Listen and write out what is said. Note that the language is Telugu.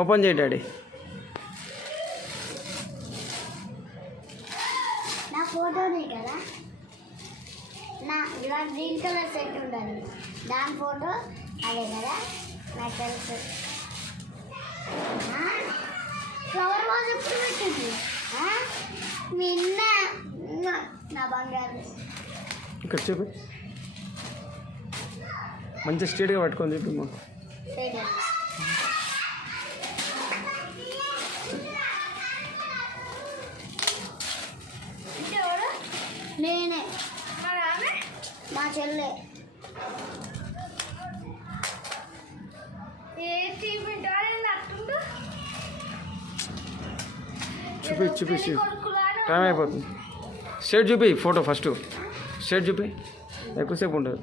ఓపెన్ చేయి డాడీ. నా ఫోటోనే కదా, నా ఇలా గ్రీన్ కలర్ సెట్ ఉండాలి, దాని ఫోటో అదే కదా నాకు తెలుసు. ఫ్లవర్ వాజ్ ఎప్పుడు పెట్టింది నిన్న, నా బంగారు. ఇక్కడ చూపి, మంచి స్ట్రేట్గా పట్టుకొని చెప్పి మాకు. నేనే, మా చెల్లె. చూపి టైం అయిపోతుంది. స్ట్రేట్ చూపి ఫోటో, ఫస్ట్ స్ట్రేట్ చూపి, ఎక్కువసేపు ఉంటుంది.